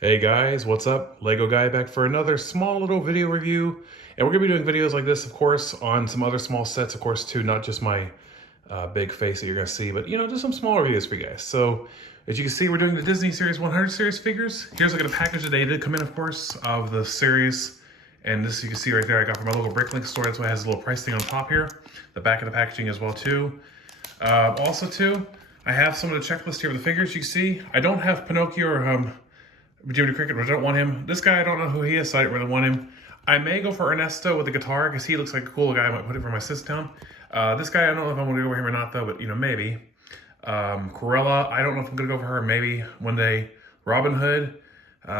Hey guys, what's up? Lego Guy back for another small little video review. And we're gonna be doing videos like this, of course, on some other small sets, of course, too, not just my big face that you're gonna see, but just some smaller videos for you guys. So as you can see, we're doing the Disney Series 100 series figures. Here's like a package that they did come in, of course, of the series. And this you can see right there, I got from my local Bricklink store. That's why it has a little price thing on top here. The back of the packaging as well too. Also too, I have some of the checklist here with the figures you can see. I don't have Pinocchio or Jiminy Cricket, but I don't want him. This guy, I don't know who he is, so I don't really want him. I may go for Ernesto with the guitar, because he looks like a cool guy. I might put it for my system. This guy, I don't know if I'm going to go for him or not, though, but, maybe. Cruella, I don't know if I'm going to go for her. Maybe one day. Robin Hood,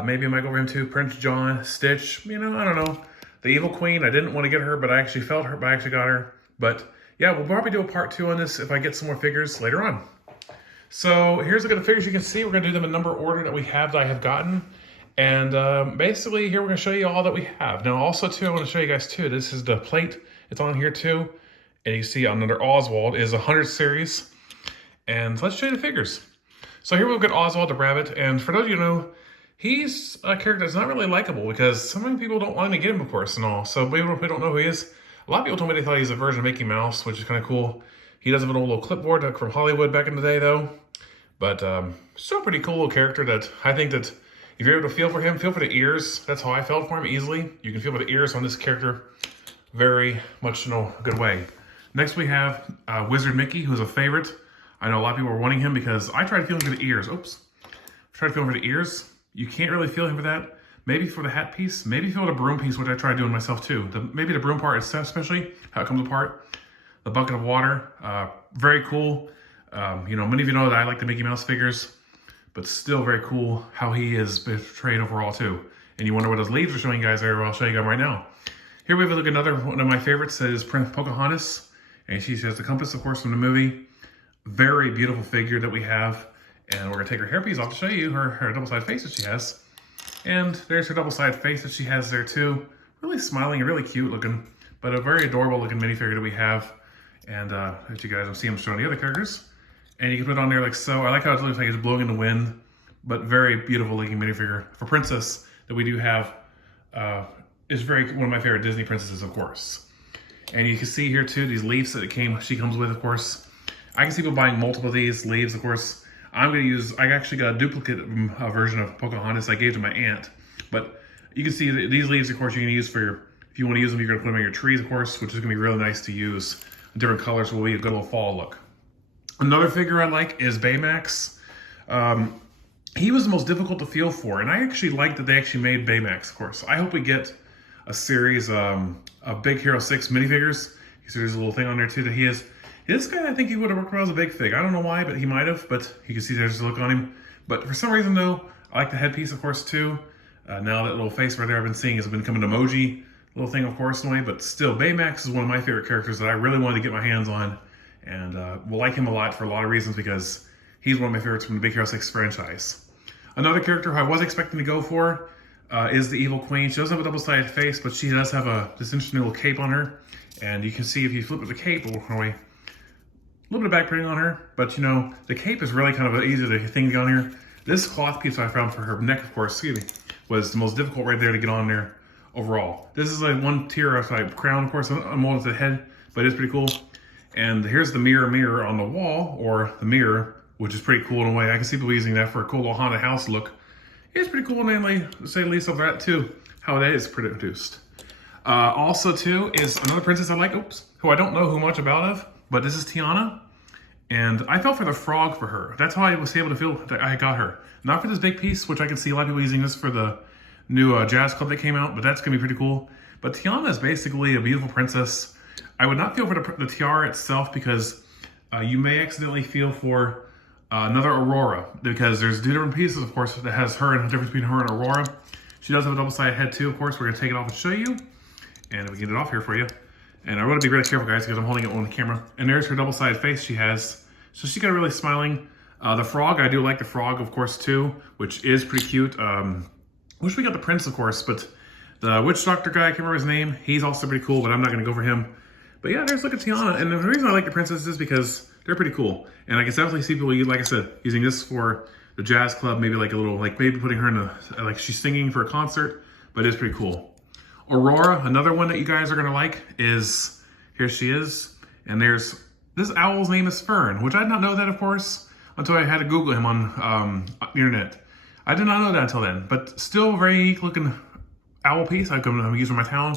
maybe I might go for him, too. Prince John, Stitch, I don't know. The Evil Queen, I didn't want to get her, but I actually felt her, but I actually got her. But, yeah, we'll probably do a part 2 on this if I get some more figures later on. So here's a look at the figures you can see. We're going to do them in number order that I have gotten. And basically here we're going to show you all that we have. Now also too, I want to show you guys too, this is the plate. It's on here too. And you see under Oswald is 100 series. And let's show you the figures. So here we've got Oswald the rabbit. And for those of you who know, he's a character that's not really likable because so many people don't want to get him, of course, and all. So even if we don't know who he is, a lot of people told me they thought he's a version of Mickey Mouse, which is kind of cool. He does have an old little clipboard from Hollywood back in the day though. But still a pretty cool little character that I think that if you're able to feel for him, feel for the ears. That's how I felt for him easily. You can feel for the ears on this character very much in a good way. Next we have Wizard Mickey, who's a favorite. I know a lot of people are wanting him because I tried feeling for the ears. Oops. Tried feeling for the ears. You can't really feel him for that. Maybe for the hat piece. Maybe feel the broom piece, which I tried doing myself too. Maybe the broom part, especially how it comes apart. The bucket of water. Very cool. Many of you know that I like the Mickey Mouse figures, but still very cool how he is portrayed overall too. And you wonder what those leaves are showing you guys there. Well, I'll show you guys right now. Here we have a look at another one of my favorites is Princess Pocahontas. And she has the compass, of course, from the movie. Very beautiful figure that we have. And we're gonna take her hairpiece off to show you her double-sided face that she has. And there's her double-sided face that she has there too. Really smiling and really cute looking, but a very adorable looking minifigure that we have. And as you guys will see, I'm showing the other characters. And you can put it on there like so. I like how it looks like it's blowing in the wind, but very beautiful looking minifigure. For Princess that we do have is one of my favorite Disney princesses, of course. And you can see here too, these leaves that she comes with, of course. I can see people buying multiple of these leaves, of course. I actually got a duplicate version of Pocahontas I gave to my aunt. But you can see that these leaves, of course, you can use if you want to use them, you're gonna put them on your trees, of course, which is gonna be really nice to use. Different colors will be a good little fall look. Another figure I like is Baymax. He was the most difficult to feel for, and I actually like that they actually made Baymax, of course. I hope we get a series of Big Hero 6 minifigures. So there's a little thing on there too that he is. This guy, I think he would have worked well as a big fig. I don't know why, but he might have, but you can see there's a look on him. But for some reason though, I like the headpiece, of course, too. Now that little face right there I've been seeing has been becoming an emoji little thing, of course, in a way, but still, Baymax is one of my favorite characters that I really wanted to get my hands on. And we'll like him a lot for a lot of reasons because he's one of my favorites from the Big Hero 6 franchise. Another character who I was expecting to go for is the Evil Queen. She does have a double-sided face, but she does have this interesting little cape on her. And you can see if you flip with the cape, a little bit of back printing on her. But the cape is really kind of an easy thing on here. This cloth piece I found for her neck, of course, was the most difficult right there to get on there overall. This is like one tier of crown, of course, unmolded to the head, but it's pretty cool. And here's the mirror on the wall, or the mirror, which is pretty cool in a way. I can see people using that for a cool little haunted house look. It's pretty cool, mainly, to say the least of that, too, how that is produced. Also, too, is another princess I like, who I don't know who much about but this is Tiana. And I felt for the frog for her. That's how I was able to feel that I got her. Not for this big piece, which I can see a lot of people using this for the new jazz club that came out, but that's going to be pretty cool. But Tiana is basically a beautiful princess. I would not feel for the tiara itself because you may accidentally feel for another Aurora because there's two different pieces, of course, that has her and the difference between her and Aurora. She does have a double-sided head too, of course. We're going to take it off and show you. And we get it off here for you. And I want to be really careful, guys, because I'm holding it on the camera. And there's her double-sided face she has. So she got really smiling. The frog, I do like the frog, of course, too, which is pretty cute. Wish we got the prince, of course, but the witch doctor guy, I can't remember his name. He's also pretty cool, but I'm not going to go for him. But yeah, there's look at Tiana. And the reason I like the princesses is because they're pretty cool. And I can definitely see people, like I said, using this for the jazz club, maybe like a little, like maybe putting her in a, like she's singing for a concert, but it's pretty cool. Aurora, another one that you guys are gonna like is, here she is. And there's, this owl's name is Fern, which I did not know that, of course, until I had to Google him on the internet. I did not know that until then, but still a very unique looking owl piece I can use for my town.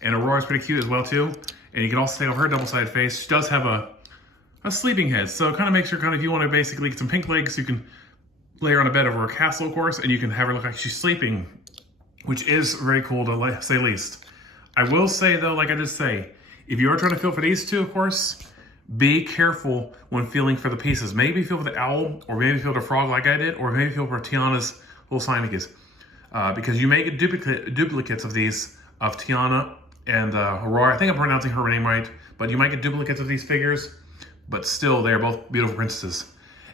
And Aurora's pretty cute as well too. And you can also take off her double-sided face. She does have a sleeping head, so it kind of makes her kind of, if you want to basically get some pink legs, you can lay her on a bed over her castle, of course, and you can have her look like she's sleeping, which is very cool to say the least. I will say though, like I did say, if you are trying to feel for these two, of course, be careful when feeling for the pieces. Maybe feel for the owl, or maybe feel the frog like I did, or maybe feel for Tiana's little Sinicus. Because you may get duplicates of these, of Tiana and Aurora. I think I'm pronouncing her name right, but you might get duplicates of these figures, but still, they are both beautiful princesses.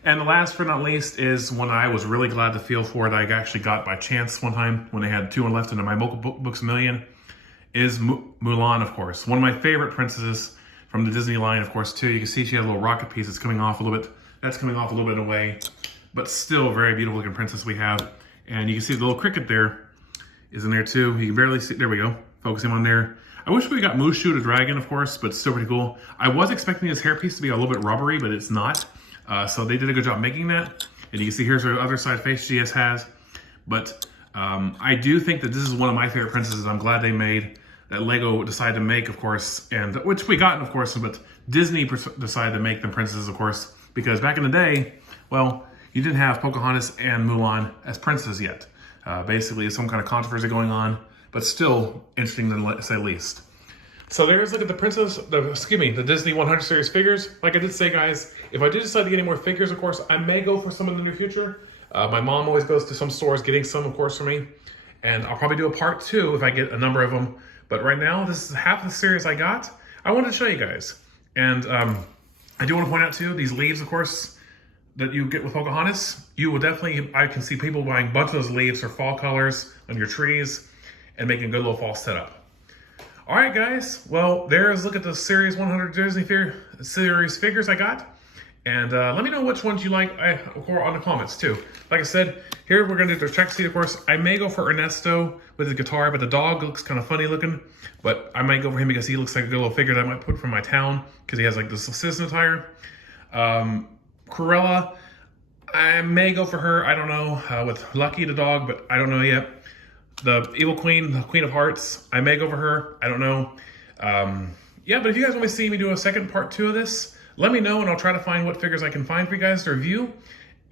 And the last but not least is one I was really glad to feel for that I actually got by chance one time when they had 2 left in my Mocha Books A Million, is Mulan, of course. One of my favorite princesses from the Disney line, of course, too. You can see she has a little rocket piece that's coming off a little bit. That's coming off a little bit away, but still a very beautiful looking princess we have. And you can see the little cricket there is in there too. You can barely see, there we go, focusing on there. I wish we got Mushu the dragon, of course, but still pretty cool. I was expecting this hairpiece to be a little bit rubbery, but it's not. So they did a good job making that. And you can see here's her other side face she has. But I do think that this is one of my favorite princesses. I'm glad they made, that Lego decided to make, of course, and which we got, of course, but Disney decided to make them princesses, of course, because back in the day, well, you didn't have Pocahontas and Mulan as princesses yet. Basically, some kind of controversy going on, but still interesting to say the least. So there's, look at the Disney 100 series figures. Like I did say, guys, if I do decide to get any more figures, of course, I may go for some in the near future. My mom always goes to some stores getting some, of course, for me. And I'll probably do a part 2 if I get a number of them. But right now, this is half the series I got. I wanted to show you guys. And I do want to point out, too, these leaves, of course, that you get with Pocahontas. You will definitely, I can see people buying a bunch of those leaves for fall colors on your trees and making a good little fall setup. All right, guys. Well, there's look at the Series 100 Disney series figures I got. And let me know which ones you like on the comments, too. Like I said, here we're going to do the check seat, of course. I may go for Ernesto with his guitar, but the dog looks kind of funny looking. But I might go for him because he looks like a good little figure that I might put from my town because he has like this citizen attire. Cruella, I may go for her. I don't know, with Lucky the dog, but I don't know yet. The Evil Queen, the Queen of Hearts, I may go for her. I don't know. Yeah, but if you guys want to see me do a second part 2 of this, let me know and I'll try to find what figures I can find for you guys to review.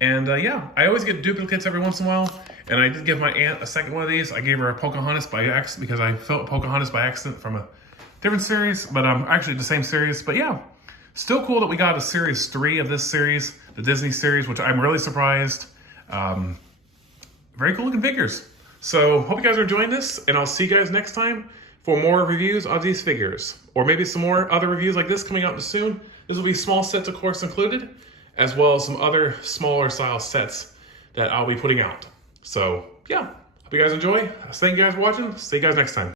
And yeah, I always get duplicates every once in a while. And I did give my aunt a second one of these. I gave her a Pocahontas by accident because I felt Pocahontas by accident from a different series, but actually the same series. But yeah, still cool that we got a series 3 of this series, the Disney series, which I'm really surprised. Very cool looking figures. So hope you guys are enjoying this, and I'll see you guys next time for more reviews of these figures, or maybe some more other reviews like this coming out soon. This will be small sets, of course, included, as well as some other smaller style sets that I'll be putting out. So yeah, hope you guys enjoy. Thank you guys for watching. See you guys next time.